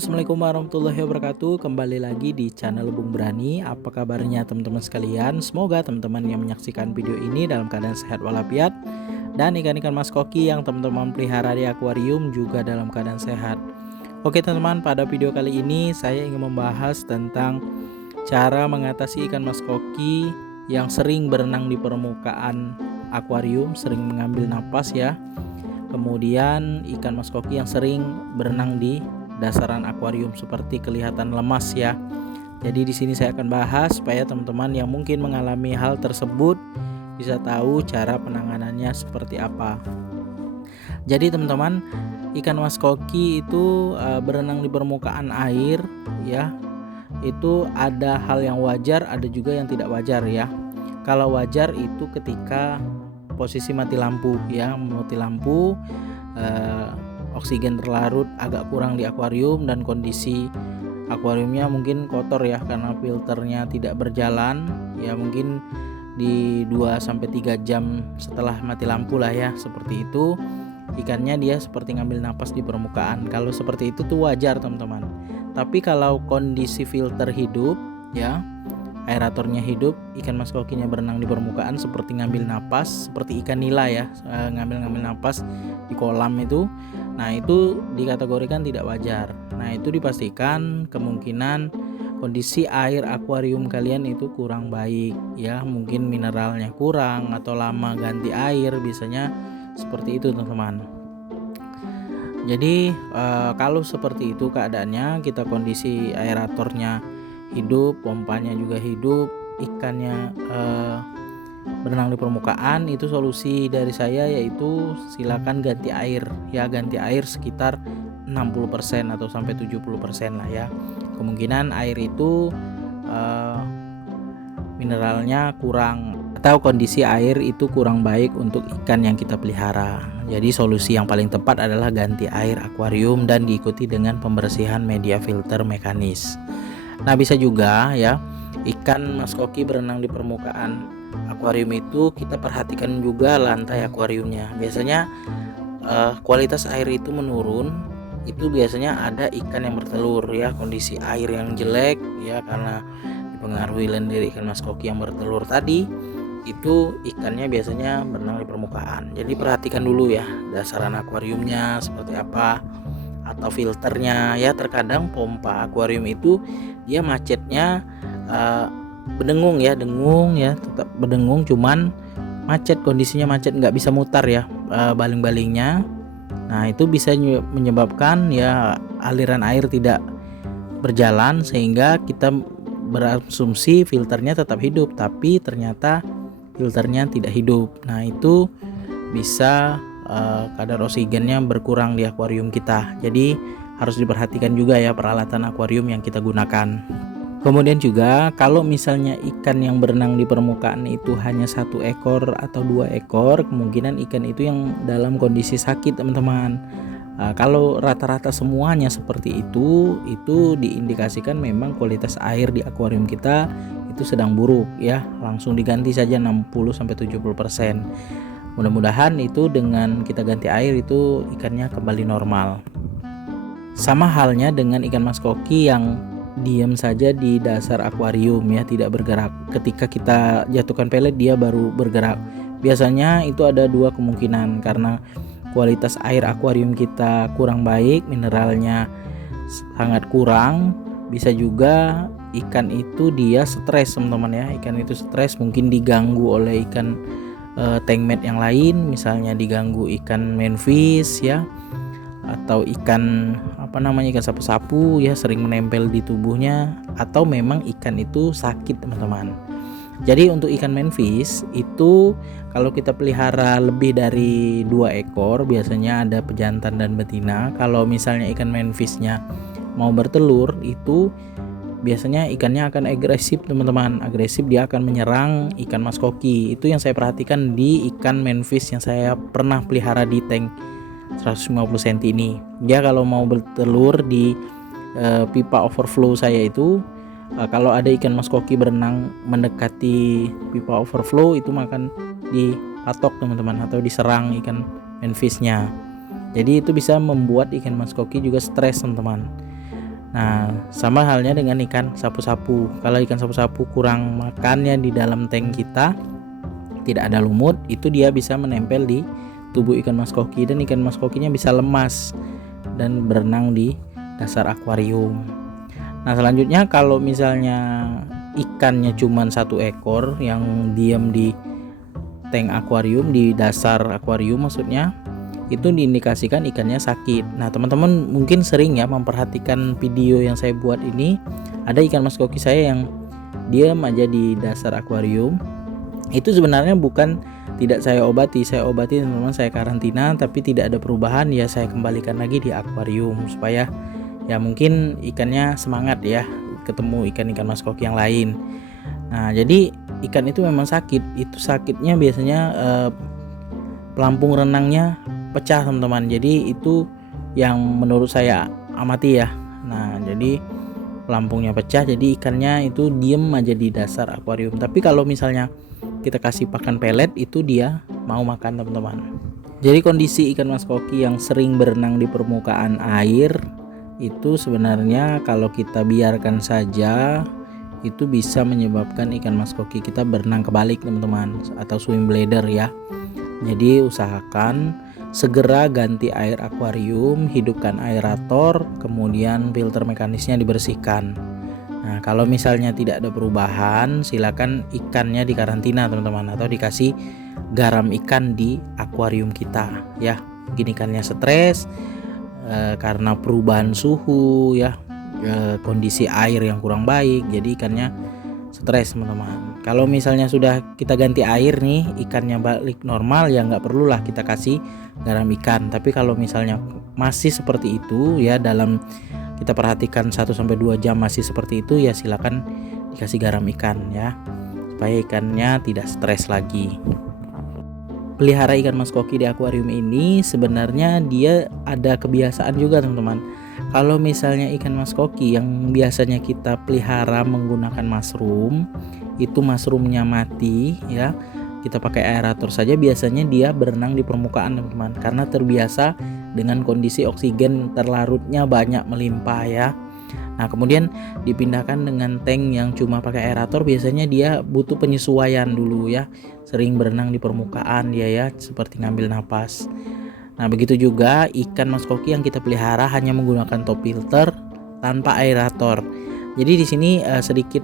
Assalamualaikum warahmatullahi wabarakatuh. Kembali lagi di channel Bung Brani. Apa kabarnya teman-teman sekalian? Semoga teman-teman yang menyaksikan video ini dalam keadaan sehat walafiat, dan ikan-ikan mas koki yang teman-teman pelihara di akuarium juga dalam keadaan sehat. Oke teman-teman, pada video kali ini saya ingin membahas tentang cara mengatasi ikan mas koki yang sering berenang di permukaan akuarium, sering mengambil napas ya. Kemudian ikan mas koki yang sering berenang di dasaran akuarium seperti kelihatan lemas ya. Jadi di sini saya akan bahas supaya teman-teman yang mungkin mengalami hal tersebut bisa tahu cara penanganannya seperti apa. Jadi teman-teman, ikan mas koki itu berenang di permukaan air ya. Itu ada hal yang wajar, ada juga yang tidak wajar ya. Kalau wajar itu ketika posisi mati lampu ya, mati lampu, oksigen terlarut agak kurang di akuarium dan kondisi akuariumnya mungkin kotor ya karena filternya tidak berjalan ya, mungkin di 2-3 jam setelah mati lampu lah ya, seperti itu ikannya dia seperti ngambil napas di permukaan. Kalau seperti itu tuh wajar teman-teman. Tapi kalau kondisi filter hidup ya, aeratornya hidup, ikan mas kokinya berenang di permukaan seperti ngambil napas, seperti ikan nila ya, ngambil napas di kolam itu. Nah itu dikategorikan tidak wajar. Nah itu dipastikan kemungkinan kondisi air akuarium kalian itu kurang baik ya, mungkin mineralnya kurang atau lama ganti air, biasanya seperti itu teman-teman. Jadi kalau seperti itu keadaannya, kita kondisi aeratornya hidup, pompanya juga hidup, ikannya berenang di permukaan, itu solusi dari saya yaitu silakan ganti air ya, ganti air sekitar 60% atau sampai 70% lah ya. Kemungkinan air itu mineralnya kurang atau kondisi air itu kurang baik untuk ikan yang kita pelihara. Jadi solusi yang paling tepat adalah ganti air akuarium dan diikuti dengan pembersihan media filter mekanis. Nah bisa juga ya, ikan mas koki berenang di permukaan akuarium itu kita perhatikan juga lantai akuariumnya. Biasanya kualitas air itu menurun, itu biasanya ada ikan yang bertelur ya. Kondisi air yang jelek ya karena dipengaruhi lendir ikan mas koki yang bertelur tadi, itu ikannya biasanya berenang di permukaan. Jadi perhatikan dulu ya dasaran akuariumnya seperti apa, atau filternya ya. Terkadang pompa akuarium itu dia macetnya berdengung ya, dengung ya, tetap berdengung, cuman macet, kondisinya macet, nggak bisa mutar ya baling-balingnya. Nah itu bisa menyebabkan ya aliran air tidak berjalan, sehingga kita berasumsi filternya tetap hidup tapi ternyata filternya tidak hidup. Nah itu bisa kadar oksigennya berkurang di akuarium kita. Jadi harus diperhatikan juga ya peralatan akuarium yang kita gunakan. Kemudian juga kalau misalnya ikan yang berenang di permukaan itu hanya 1 ekor atau 2 ekor, kemungkinan ikan itu yang dalam kondisi sakit teman-teman. Kalau rata-rata semuanya seperti itu diindikasikan memang kualitas air di akuarium kita itu sedang buruk ya. Langsung diganti saja 60-70%. Mudah-mudahan itu dengan kita ganti air itu ikannya kembali normal. Sama halnya dengan ikan mas koki yang diam saja di dasar akuarium ya, tidak bergerak. Ketika kita jatuhkan pelet dia baru bergerak. Biasanya itu ada 2 kemungkinan, karena kualitas air akuarium kita kurang baik, mineralnya sangat kurang. Bisa juga ikan itu dia stres teman-teman ya, ikan itu stres, mungkin diganggu oleh ikan tankmate yang lain, misalnya diganggu ikan manfish ya, atau ikan ikan sapu-sapu ya, sering menempel di tubuhnya, atau memang ikan itu sakit teman-teman. Jadi untuk ikan manfish itu kalau kita pelihara lebih dari 2 ekor, biasanya ada pejantan dan betina. Kalau misalnya ikan manfishnya mau bertelur, itu biasanya ikannya akan agresif teman-teman, agresif, dia akan menyerang ikan mas koki. Itu yang saya perhatikan di ikan manfish yang saya pernah pelihara di tank 150 cm ini. Dia kalau mau bertelur di pipa overflow saya itu, kalau ada ikan mas koki berenang mendekati pipa overflow, itu akan dipatok teman-teman atau diserang ikan manfishnya. Jadi itu bisa membuat ikan mas koki juga stres teman-teman. Nah, sama halnya dengan ikan sapu-sapu. Kalau ikan sapu-sapu kurang makannya di dalam tank kita, tidak ada lumut, itu dia bisa menempel di tubuh ikan mas koki dan ikan mas kokinya bisa lemas dan berenang di dasar akuarium. Nah, selanjutnya kalau misalnya ikannya cuma satu ekor yang diam di tank akuarium, di dasar akuarium maksudnya, itu diindikasikan ikannya sakit. Nah, teman-teman mungkin sering ya memperhatikan video yang saya buat ini. Ada ikan mas koki saya yang diam aja di dasar akuarium. Itu sebenarnya bukan tidak saya obati teman-teman, saya karantina, tapi tidak ada perubahan, ya saya kembalikan lagi di akuarium supaya ya mungkin ikannya semangat ya ketemu ikan-ikan mas koki yang lain. Nah, jadi ikan itu memang sakit. Itu sakitnya biasanya pelampung renangnya pecah teman-teman. Jadi itu yang menurut saya amati ya. Nah, jadi pelampungnya pecah, jadi ikannya itu diem aja di dasar akuarium. Tapi kalau misalnya kita kasih pakan pelet, itu dia mau makan teman-teman. Jadi kondisi ikan mas koki yang sering berenang di permukaan air itu sebenarnya kalau kita biarkan saja itu bisa menyebabkan ikan mas koki kita berenang kebalik teman-teman, atau swim bladder ya. Jadi usahakan segera ganti air akuarium, hidupkan aerator, kemudian filter mekanisnya dibersihkan. Nah, kalau misalnya tidak ada perubahan, silakan ikannya dikarantina teman-teman, atau dikasih garam ikan di akuarium kita ya. Mungkin ikannya stres karena perubahan suhu ya, kondisi air yang kurang baik, jadi ikannya stres teman-teman. Kalau misalnya sudah kita ganti air nih, ikannya balik normal, ya nggak perlulah kita kasih garam ikan. Tapi kalau misalnya masih seperti itu ya, dalam kita perhatikan 1-2 jam masih seperti itu, ya silakan dikasih garam ikan ya, supaya ikannya tidak stres lagi. Pelihara ikan mas koki di akuarium ini sebenarnya dia ada kebiasaan juga teman-teman. Kalau misalnya ikan mas koki yang biasanya kita pelihara menggunakan mushroom, itu mushroomnya mati ya, kita pakai aerator saja, biasanya dia berenang di permukaan teman-teman, karena terbiasa dengan kondisi oksigen terlarutnya banyak melimpah ya. Nah, kemudian dipindahkan dengan tank yang cuma pakai aerator, biasanya dia butuh penyesuaian dulu ya, sering berenang di permukaan dia ya, seperti ngambil napas. Nah, begitu juga ikan mas koki yang kita pelihara hanya menggunakan top filter tanpa aerator. Jadi di sini sedikit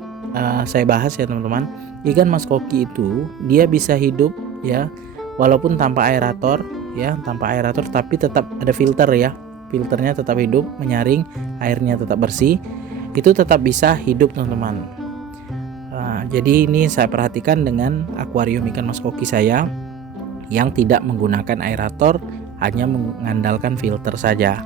saya bahas ya teman-teman. Ikan mas koki itu dia bisa hidup ya walaupun tanpa aerator ya, tanpa aerator, tapi tetap ada filter ya. Filternya tetap hidup, menyaring, airnya tetap bersih. Itu tetap bisa hidup teman-teman. Jadi ini saya perhatikan dengan akuarium ikan mas koki saya yang tidak menggunakan aerator, hanya mengandalkan filter saja.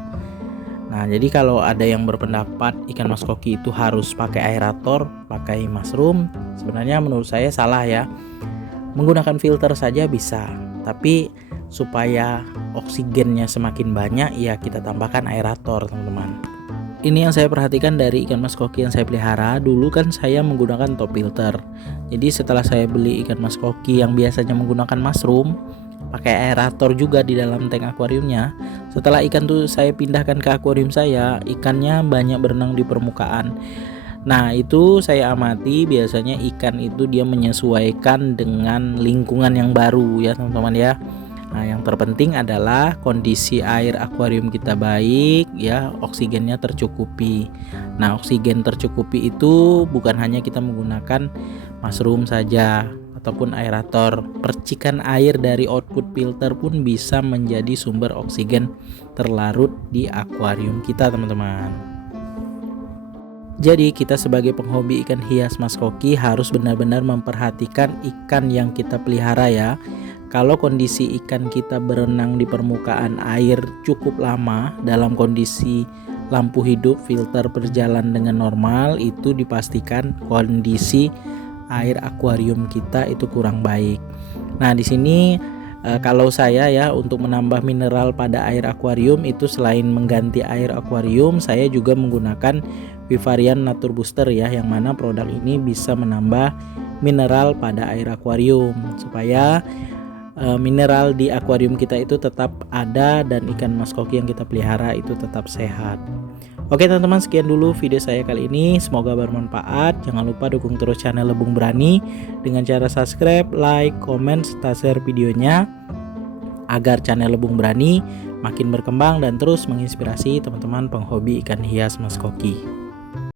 Nah, jadi kalau ada yang berpendapat ikan mas koki itu harus pakai aerator, pakai mushroom, sebenarnya menurut saya salah ya. Menggunakan filter saja bisa, tapi supaya oksigennya semakin banyak ya kita tambahkan aerator teman-teman. Ini yang saya perhatikan dari ikan mas koki yang saya pelihara. Dulu kan saya menggunakan top filter. Jadi setelah saya beli ikan mas koki yang biasanya menggunakan mushroom, pakai aerator juga di dalam tank akuariumnya, setelah ikan tuh saya pindahkan ke akuarium saya, ikannya banyak berenang di permukaan. Nah, itu saya amati biasanya ikan itu dia menyesuaikan dengan lingkungan yang baru ya teman-teman ya. Nah, yang terpenting adalah kondisi air akuarium kita baik ya, oksigennya tercukupi. Nah, oksigen tercukupi itu bukan hanya kita menggunakan mushroom saja ataupun aerator. Percikan air dari output filter pun bisa menjadi sumber oksigen terlarut di akuarium kita teman-teman. Jadi kita sebagai penghobi ikan hias mas koki harus benar-benar memperhatikan ikan yang kita pelihara ya. Kalau kondisi ikan kita berenang di permukaan air cukup lama dalam kondisi lampu hidup, filter berjalan dengan normal, itu dipastikan kondisi air akuarium kita itu kurang baik. Nah, di sini kalau saya ya untuk menambah mineral pada air akuarium itu selain mengganti air akuarium, saya juga menggunakan Vivarian Nature Booster ya, yang mana produk ini bisa menambah mineral pada air akuarium supaya mineral di akuarium kita itu tetap ada dan ikan mas koki yang kita pelihara itu tetap sehat. Oke teman-teman, sekian dulu video saya kali ini, semoga bermanfaat. Jangan lupa dukung terus channel Lebung Berani dengan cara subscribe, like, komen, serta share videonya agar channel Lebung Berani makin berkembang dan terus menginspirasi teman-teman penghobi ikan hias Mas Koki.